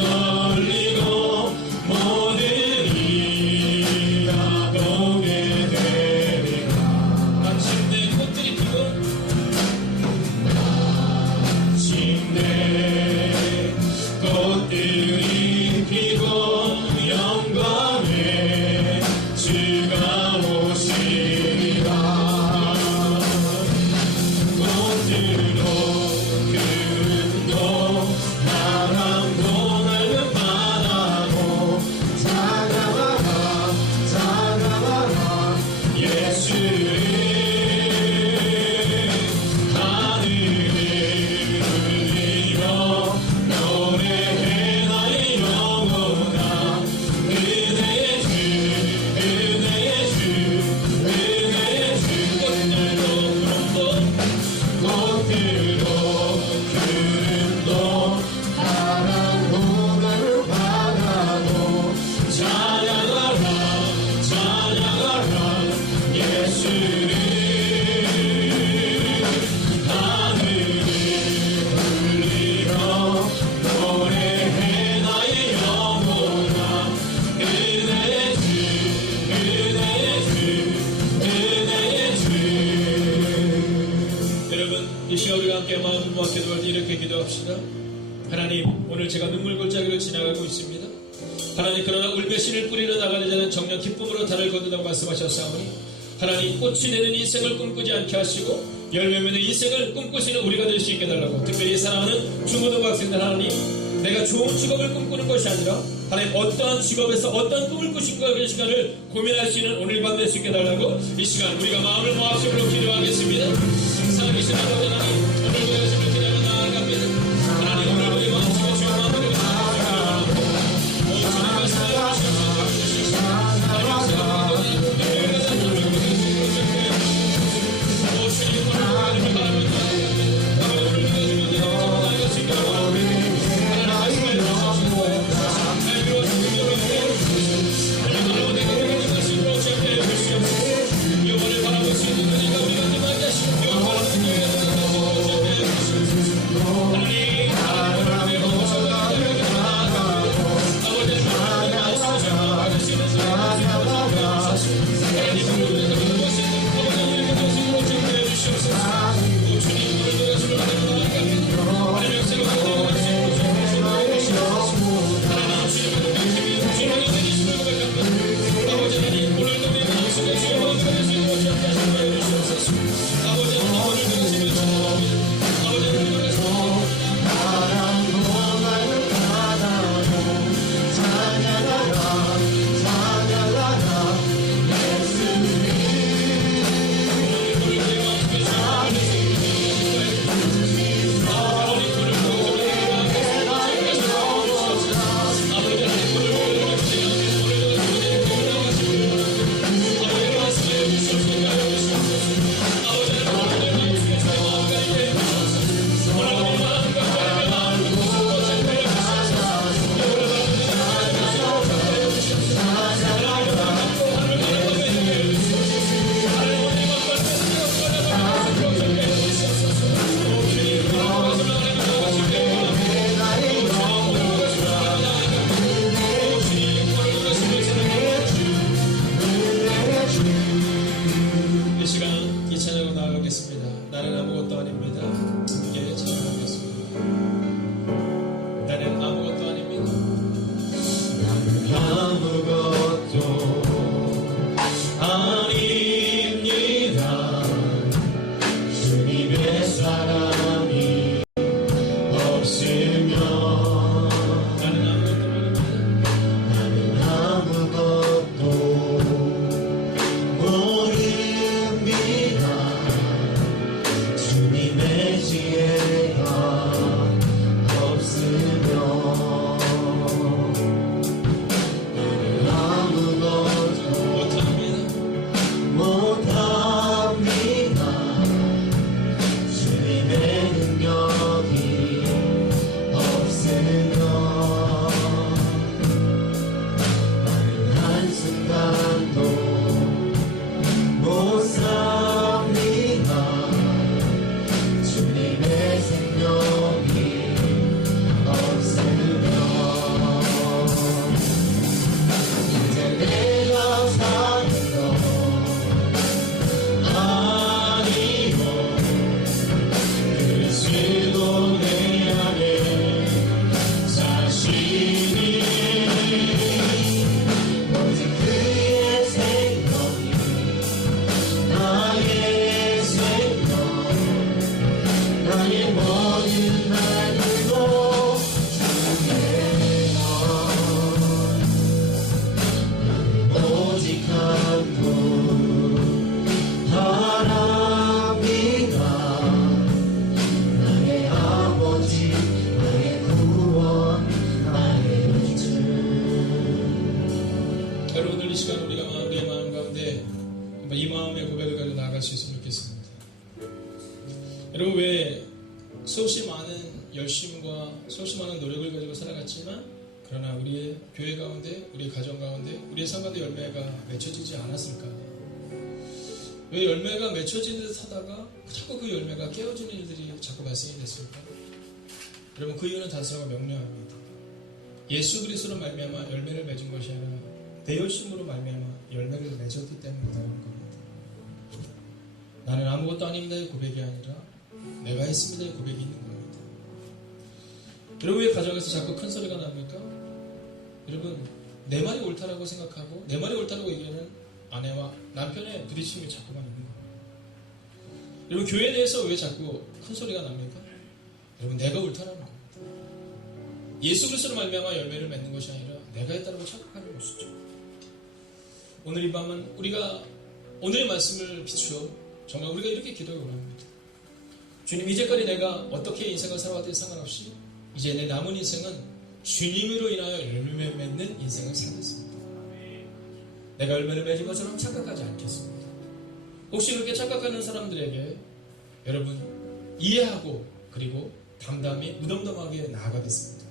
음악 기도할 때 이렇게 기도합시다. 하나님, 오늘 제가 눈물 골짜기를 지나가고 있습니다. 하나님, 그러나 울며 씨를 뿌리러 나가는 자는 정녕 기쁨으로 달을 거둔다고 말씀하셨사오니 하나님, 꽃이 되는 인생을 꿈꾸지 않게 하시고 열매 맺는 인생을 꿈꾸시는 우리가 될 수 있게 달라고, 특별히 사랑하는 중고등학생들, 하나님, 내가 좋은 직업을 꿈꾸는 것이 아니라 하나님, 어떠한 직업에서 어떠한 꿈을 꾸신 거의 시간을 고민할 수 있는 오늘 밤 될 수 있게 달라고, 이 시간 우리가 마음을 모아서 기도하겠습니다. 살아계신 아버지 하나님, 오늘도 열심히 기도하며 나아갑니다. 하나님, 오늘도 이 마음속에 주의 마음을 기도합니다. 오 주님 말씀하여 주시옵소서. 이 마음의 고백을 가지고 나아갈 수 있으면 좋겠습니다. 여러분, 왜 수없이 많은 열심과 수없이 많은 노력을 가지고 살아갔지만 그러나 우리의 교회 가운데, 우리의 가정 가운데, 우리의 삶 가운데 열매가 맺혀지지 않았을까? 왜 열매가 맺혀지는 듯 하다가 자꾸 그 열매가 깨어지는 일들이 자꾸 발생이 됐을까? 여러분, 그 이유는 단순하고 명료합니다. 예수 그리스도로 말미암아 열매를 맺은 것이 아니라 내 열심으로 말미암아 열매를 맺었기 때문이라는 겁니다. 나는 아무것도 아닙니다의 고백이 아니라 내가 했습니다의 고백이 있는 거예요. 여러분 왜 가정에서 자꾸 큰 소리가 납니까? 여러분 내 말이 옳다라고 생각하고 내 말이 옳다라고 얘기하는 아내와 남편의 부딪힘이 자꾸만 있는 거예요. 여러분 교회 내에서 왜 자꾸 큰 소리가 납니까? 여러분 내가 옳다라는 겁니다. 예수 그리스도로 말미암아 열매를 맺는 것이 아니라 내가 했다라고 착각하는 것이죠. 오늘 이 밤은 우리가 오늘의 말씀을 비추어 정말 우리가 이렇게 기도를 원합니다. 주님, 이제까지 내가 어떻게 인생을 살아왔든지 상관없이 이제 내 남은 인생은 주님으로 인하여 열매를 맺는 인생을 살겠습니다. 내가 열매를 맺은 것처럼 착각하지 않겠습니다. 혹시 그렇게 착각하는 사람들에게 여러분 이해하고 그리고 담담히 무덤덤하게 나아가겠습니다.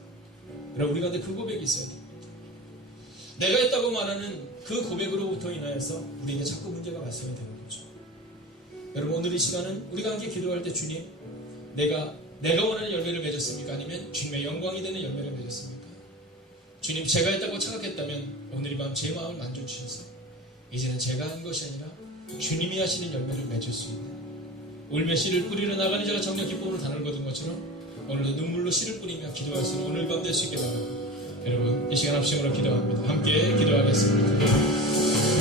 여러분 우리 가운데 그 고백이 있어야 됩니다. 내가 했다고 말하는 그 고백으로부터 인하여서 우리에게 자꾸 문제가 발생이 되는 거죠. 여러분 오늘 이 시간은 우리가 함께 기도할 때 주님, 내가 원하는 열매를 맺었습니까? 아니면 주님의 영광이 되는 열매를 맺었습니까? 주님, 제가 했다고 착각했다면 오늘 이 밤 제 마음을 만져주셔서 이제는 제가 한 것이 아니라 주님이 하시는 열매를 맺을 수 있는 울며 씨를 뿌리러 나가는 자가 정녕 기쁨으로 단을 거둔 것처럼 오늘도 눈물로 씨를 뿌리며 기도할 수 있는 오늘 밤 될 수 있게 바랍니다. 여러분 이 시간 합심으로 기도합니다. 함께 기도하겠습니다.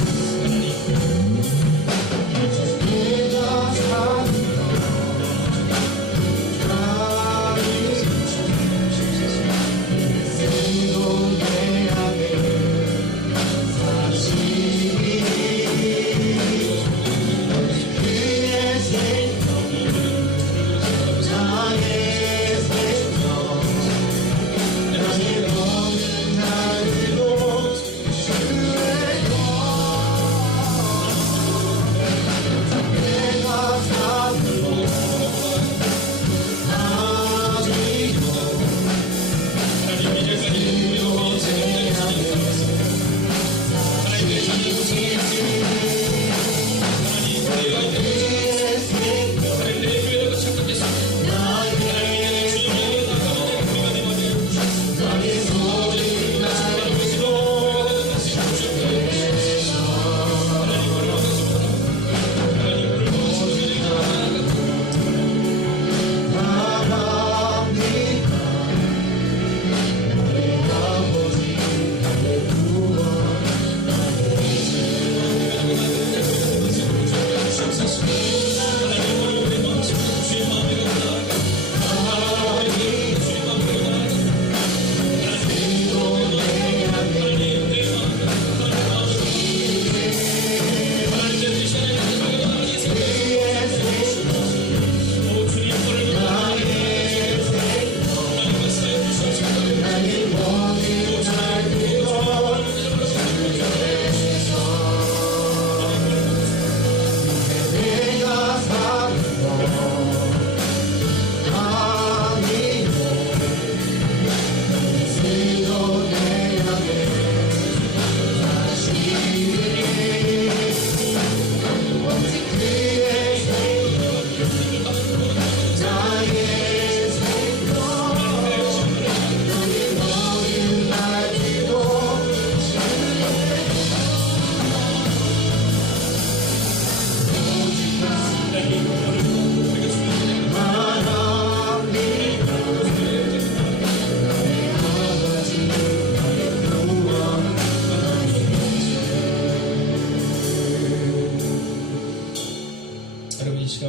하나님,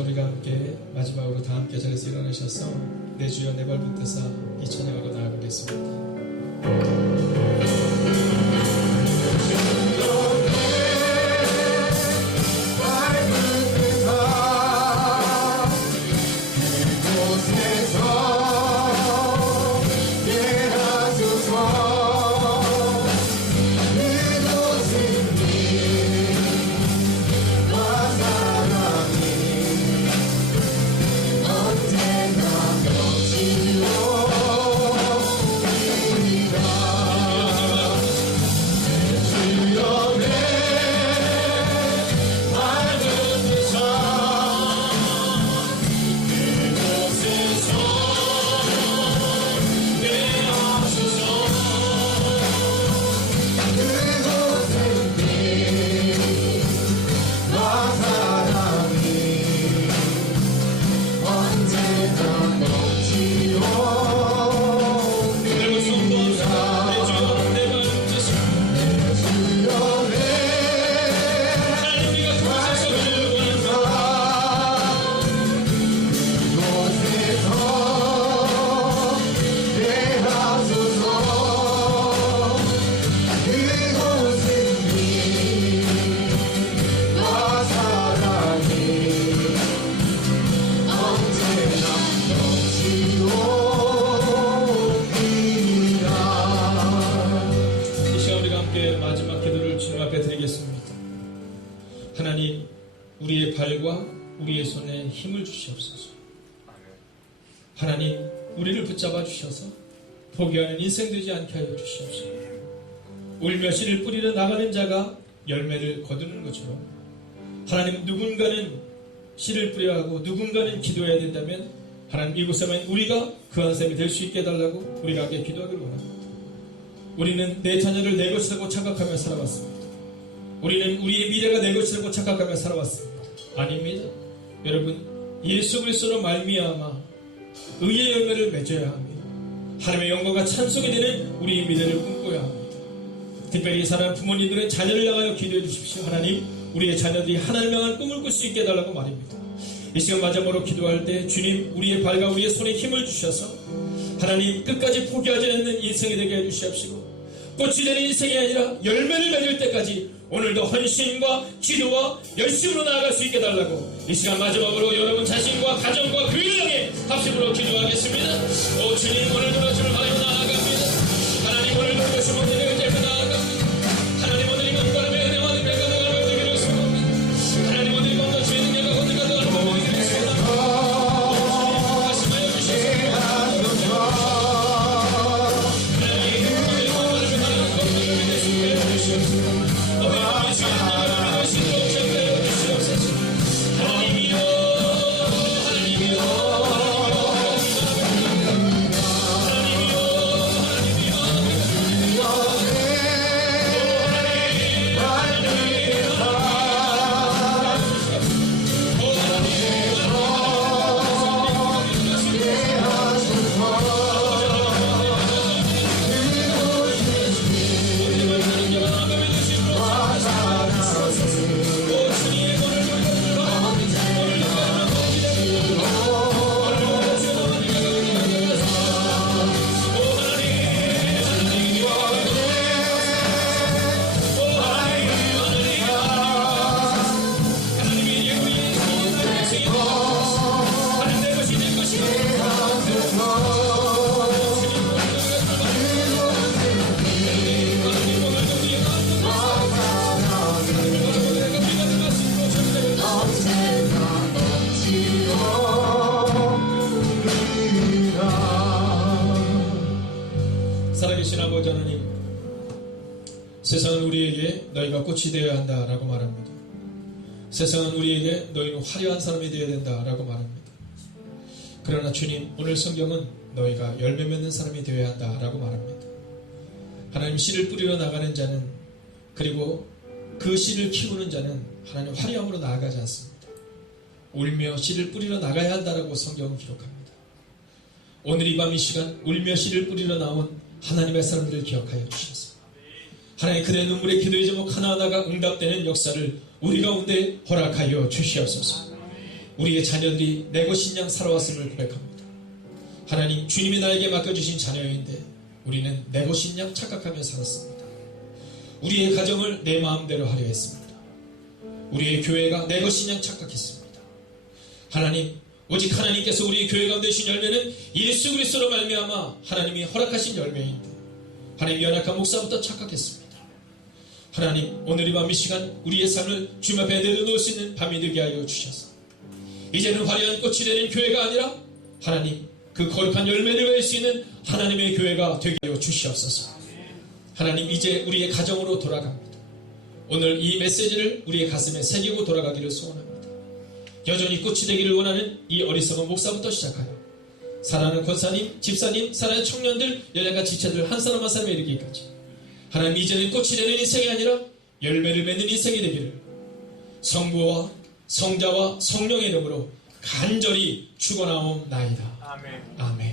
우리가 함께 마지막으로 다 함께 자리에서 일어나셔서 내 주여 내 발 붙드사 이 찬양하고 나아가겠습니다. 언제나 넘치고 힘을 주시옵소서. 하나님, 우리를 붙잡아 주셔서 포기하는 인생 되지 않게 하여 주시옵소서. 울며 씨를 뿌리러 나가는 자가 열매를 거두는 것처럼 하나님, 누군가는 씨를 뿌려야 하고 누군가는 기도해야 된다면 하나님, 이곳에만 우리가 그 한 사람이 될 수 있게 해달라고 우리가 함께 기도하기를 원합니다. 우리는 내 자녀를 내 것이라고 착각하며 살아왔습니다. 우리는 우리의 미래가 내 것이라고 착각하며 살아왔습니다. 아닙니다. 여러분, 예수 그리스도로 말미암아 의의 열매를 맺어야 합니다. 하나님의 영광과 찬송이 되는 우리의 미래를 꿈꿔야 합니다. 특별히 사랑하는 부모님들은 자녀를 향하여 기도해 주십시오. 하나님, 우리의 자녀들이 하나님을 향한 꿈을 꿀 수 있게 해달라고 말입니다. 이 시간 마지막으로 기도할 때 주님, 우리의 발과 우리의 손에 힘을 주셔서 하나님, 끝까지 포기하지 않는 인생이 되게 해주시옵시고 꽃이 되는 인생이 아니라 열매를 맺을 때까지 오늘도 헌신과 기도와 열심으로 나아갈 수 있게 해달라고 이 시간 마지막으로 여러분 자신과 가정과 교회를 향해 합심으로 기도하겠습니다. 오 주님, 오늘도 말씀을 바라며 나아갑니다. 하나님, 오늘도 말씀을 바라며 나아갑니다. 하나님, 오늘 이 건강함의 은혜와 능력과 나가는 되기를 소원합니다. 하나님, 오늘 이 건강 주의 능력과 건강과 나가는 되기를 소원합니다. 말씀하여 주시옵소서. 살아계신 아버지 하나님, 세상은 우리에게 너희가 꽃이 되어야 한다라고 말합니다. 세상은 우리에게 너희는 화려한 사람이 되어야 된다라고 말합니다. 그러나 주님, 오늘 성경은 너희가 열매 맺는 사람이 되어야 한다라고 말합니다. 하나님, 씨를 뿌리러 나가는 자는, 그리고 그 씨를 키우는 자는 하나님 화려함으로 나아가지 않습니다. 울며 씨를 뿌리러 나가야 한다라고 성경은 기록합니다. 오늘 이 밤 이 시간 울며 씨를 뿌리러 나온 하나님의 사람들을 기억하여 주셔서 하나님, 그들의 눈물의 기도의 제목 하나하나가 응답되는 역사를 우리 가운데 허락하여 주시옵소서. 우리의 자녀들이 내 것인 양 살아왔음을 고백합니다. 하나님, 주님이 나에게 맡겨주신 자녀인데 우리는 내 것인 양 착각하며 살았습니다. 우리의 가정을 내 마음대로 하려 했습니다. 우리의 교회가 내 것인 양 착각했습니다. 하나님, 오직 하나님께서 우리 교회 가운데 주신 열매는 예수 그리스도로 말미암아 하나님이 허락하신 열매인데 하나님, 연약한 목사부터 착각했습니다. 하나님, 오늘 이 밤 이 시간 우리의 삶을 주님 앞에 내려놓을 수 있는 밤이 되게 하여 주셔서 이제는 화려한 꽃이 되는 교회가 아니라 하나님, 그 거룩한 열매를 맺을 수 있는 하나님의 교회가 되게 하여 주시옵소서. 하나님, 이제 우리의 가정으로 돌아갑니다. 오늘 이 메시지를 우리의 가슴에 새기고 돌아가기를 소원합니다. 여전히 꽃이 되기를 원하는 이 어리석은 목사부터 시작하여 사랑하는 권사님, 집사님, 사랑하는 청년들, 연약한 지체들 한 사람 한 사람에 이르기까지 하나님, 이제는 꽃이 되는 인생이 아니라 열매를 맺는 인생이 되기를 성부와 성자와 성령의 이름으로 간절히 축원하옵나이다. 아멘. 아멘.